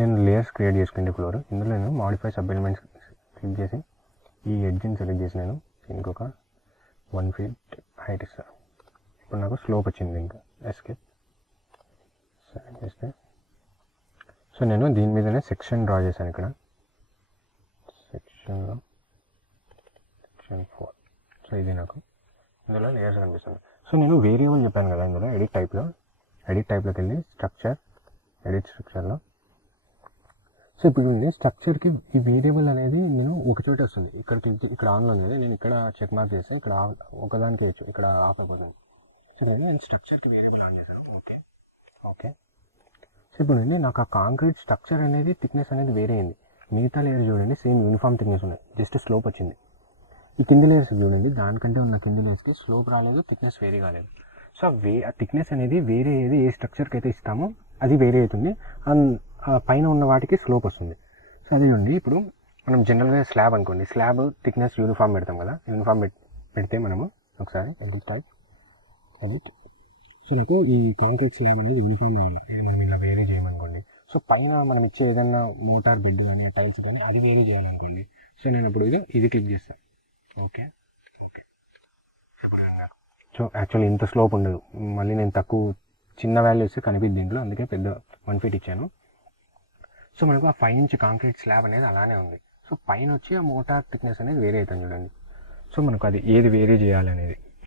నేను layers create చేసుకుంటే floor ఇందులో నేను మాడిఫై సబ్ ఎలిమెంట్స్ క్లిక్ చేసి ఈ ఎడ్జ్ని సెలెక్ట్ చేసి నేను ఇంకొక 1 feet హైట్ ఇస్తాను. ఇప్పుడు నాకు స్లోప్ వచ్చింది. ఇంకా ఎస్కేప్ సెలెక్ట్ చేస్తే సో నేను దీని మీదనే సెక్షన్ డ్రా చేశాను. ఇక్కడ సెక్షన్ 4. సో ఇది నాకు ఇందులో లేయర్స్ కనిపిస్తుంది. సో నేను వేరియబుల్ చెప్పాను కదా ఇందులో ఎడిట్ టైప్లోకి వెళ్ళి ఎడిట్ స్ట్రక్చర్లో సో ఇప్పుడు స్ట్రక్చర్కి ఈ వేరియబుల్ అనేది నేను ఒక చోట వస్తుంది. ఇక్కడ ఆన్లో ఉంది. నేను ఇక్కడ చెక్ మార్క్ చేస్తే ఇక్కడ ఒకదానికి వేయచ్చు, ఇక్కడ ఆఫ్ అయిపోతుంది. సో నేను స్ట్రక్చర్కి వేరియబుల్ ఆన్ చేశాను. ఓకే సో ఇప్పుడు నాకు ఆ కాంక్రీట్ స్ట్రక్చర్ అనేది థిక్నెస్ అనేది వేరే అయింది. మిగతా లేయర్ చూడండి సేమ్ యూనిఫామ్ థిక్నెస్ ఉన్నాయి, జస్ట్ స్లోప్ వచ్చింది. ఈ కింది లేయర్స్ చూడండి, దానికంటే ఉన్న కింది లేయర్స్కి స్లోప్ రాలేదు, థిక్నెస్ వేరే కాలేదు. సో ఆ థిక్నెస్ అనేది వేరే ఏది ఏ స్ట్రక్చర్కి అయితే ఇస్తామో అది వేరే అవుతుంది, పైన ఉన్న వాటికి స్లోప్ వస్తుంది. సో అదే ఉంది. ఇప్పుడు మనం జనరల్గా స్లాబ్ అనుకోండి, స్లాబ్ థిక్నెస్ యూనిఫామ్ పెడతాం కదా, యూనిఫామ్ పెడితే మనము ఒకసారి ఎడిట్ సో నాకు ఈ కాంక్రీట్ స్లాబ్ అనేది యూనిఫామ్ రావాలి. ఇది మనం ఇలా వేరే చేయమనుకోండి. సో పైన మనం ఇచ్చే ఏదైనా మోటార్ బెడ్ కానీ టైల్స్ కానీ అది వేరే చేయాలనుకోండి. సో నేను ఇప్పుడు ఇది క్లిక్ చేస్తాను. ఓకే సో యాక్చువల్లీ ఇంత స్లోప్ ఉండదు. మళ్ళీ నేను చిన్న వాల్యూస్ కనిపిద్ది దీంట్లో, అందుకే పెద్ద 1 feet ఇచ్చాను. సో మనకు ఆ 5 inch కాంక్రీట్ స్లాబ్ అనేది అలానే ఉంది. సో పైన వచ్చి ఆ మోటార్ థిక్నెస్ అనేది వేరే అవుతుంది చూడండి. సో మనకు అది ఏది వేరే చేయాలనేది